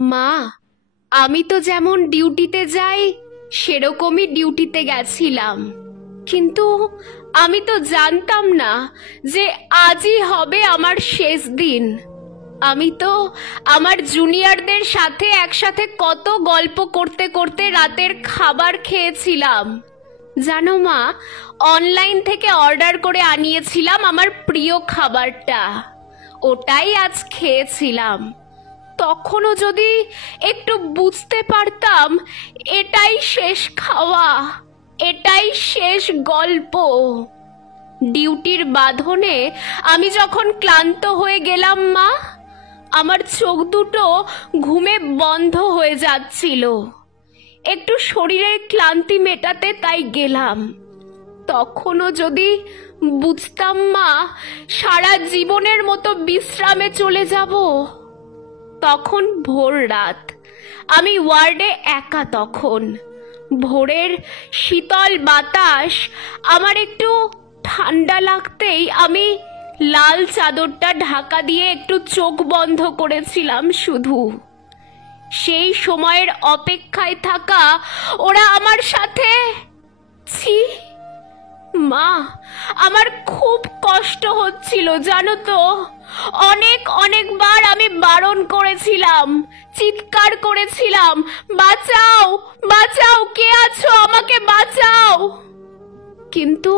মা, আমি তো যেমন ডিউটিতে যাই সেরকমই ডিউটিতে গেছিলাম, কিন্তু আমি তো জানতাম না যে আজই হবে আমার শেষ দিন। আমি তো আমার জুনিয়রদের সাথে একসাথে কত গল্প করতে করতে রাতের খাবার খেয়েছিলাম। জানো মা, অনলাইন থেকে অর্ডার করে আনিয়েছিলাম আমার প্রিয় খাবারটা, ওটাই আজ খেয়েছিলাম। তখনও যদি একটু বুঝতে পারতাম এটাই শেষ খাওয়া, এটাই শেষ গল্প। ডিউটির বাঁধনে আমি যখন ক্লান্ত হয়ে গেলাম মা, আমার চোখ দুটো ঘুমে বন্ধ হয়ে যাচ্ছিল। একটু শরীরের ক্লান্তি মেটাতে তাই গেলাম। তখনও যদি বুঝতাম মা সারা জীবনের মতো বিশ্রামে চলে যাব। তখন ভোর রাত, আমি ওয়ার্ডে একা। তখন ভোরের শীতল বাতাস আমার একটু ঠান্ডা লাগতেই আমি লাল চাদরটা ঢাকা দিয়ে একটু চোখ বন্ধ করেছিলাম শুধু। সেই সময়ের অপেক্ষায় থাকা ওরা আমার সাথে। ছি মা, আমার খুব কষ্ট হচ্ছিল জানো তো। অনেকবার আমি বারণ করেছিলাম, চিৎকার করেছিলাম, বাঁচাও বাঁচাও, কে আছো, আমাকে বাঁচাও। কিন্তু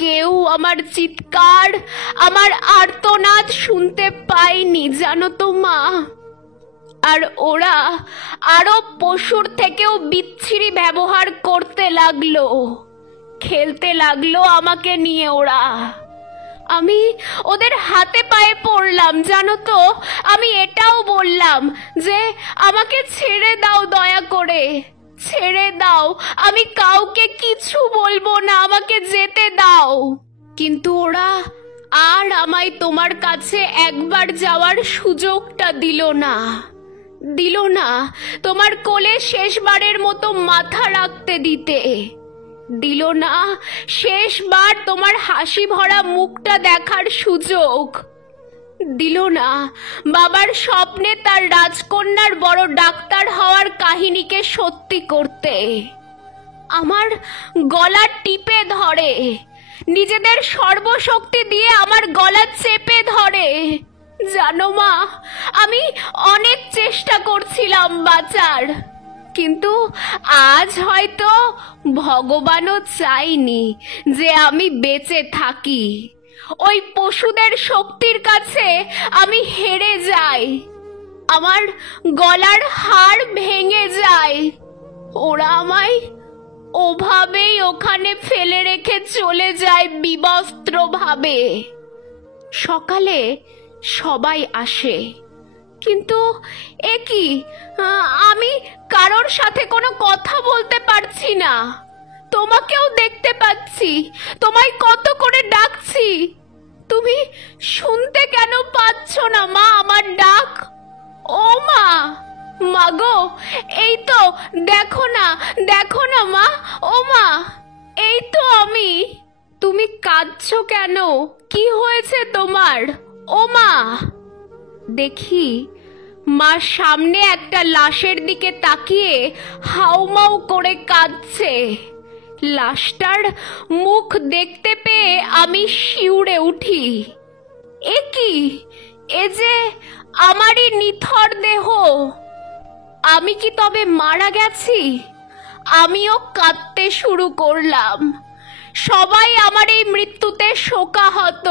কেউ আমার চিৎকার, আমার আর্তনাদ শুনতে পায়নি জানো তো মা। আর ওরা আরো পশুর থেকেও বিচ্ছিরি ব্যবহার করতে লাগলো, খেলতে লাগলো আমাকে নিয়ে। ওরা, আমি ওদের হাতে পায়ে পড়লাম জানো তো। আমি এটাও বললাম যে আমাকে ছেড়ে দাও, দয়া করে ছেড়ে দাও, আমি কাউকে কিছু বলবো না, আমাকে যেতে দাও। কিন্তু ওরা আর আমায় তোমার কাছে একবার যাওয়ার সুযোগটা দিল না, দিল না তোমার কোলে শেষবারের মতো মাথা রাখতে দিতে, দিল না শেষবার তোমার হাসি ভরা মুখটা দেখার সুযোগ, দিল না বাবার স্বপ্নে তার রাজকন্যার বড় ডাক্তার হওয়ার কাহিনীকে সত্যি করতে। আমার গলা টিপে ধরে, নিজেদের সর্বশক্তি দিয়ে আমার গলা চেপে ধরে। জানো মা, আমি অনেক চেষ্টা করছিলাম বাঁচার, কিন্তু আজ হয়তো ভগবানও চাইনি যে আমি বেঁচে থাকি। ওই পশুদের শক্তির কাছে আমি হেরে যাই, আমার গলার হাড় ভেঙে যায়। ওরা আমায় ওভাবেই ওখানে ফেলে রেখে চলে যায় বিবস্ত্র ভাবে। সকালে সবাই আসে, কিন্তু এ কি, আমি কারোর সাথে কোনো কথা বলতে পারছি না। তোমাকেও দেখতে পাচ্ছি, তোমায় কত করে ডাকছি, তুমি শুনতে কেন পাচ্ছ না মা আমার ডাক? ও মা, মাগো, এই তো দেখো না, দেখো না মা, ও মা, এই তো আমি। তুমি কাঁদছো কেন? কি হয়েছে তোমার? ও মা। দেখি মা সামনে একটা লাশের দিকে তাকিয়ে হাউমাউ করে কাঁদছে। লাশটার মুখ দেখতে পেয়ে আমি শিউরে উঠি। এ কি, এ যে আমারই নিথর দেহ। আমি কি তবে মারা গেছি? আমিও কাঁদতে শুরু করলাম। সবাই আমার এই মৃত্যুতে শোকাহত।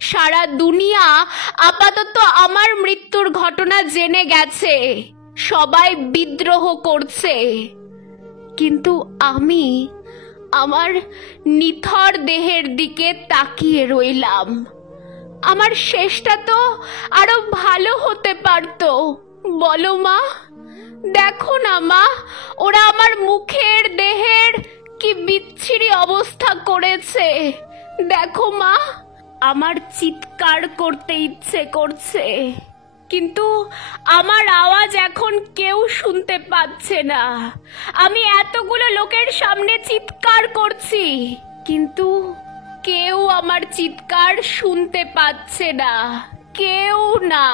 সারা দুনিয়া আপাতত আমার মৃত্যুর ঘটনা জেনে গেছে, সবাই বিদ্রোহ করছে। কিন্তু আমি আমার নিথর দেহের দিকে তাকিয়ে রইলাম। আমার শেষটা তো আরো ভালো হতে পারতো, বলো মা। দেখো না মা, ওরা আমার মুখের দেহের কি বিচ্ছিরি অবস্থা করেছে। দেখো মা, আমার চিৎকার করতে ইচ্ছে করছে, কিন্তু আমার আওয়াজ এখন কেউ শুনতে পাচ্ছে না। আমি এতগুলো লোকের সামনে চিৎকার করছি, কিন্তু কেউ আমার চিৎকার শুনতে পাচ্ছে না, কেউ না।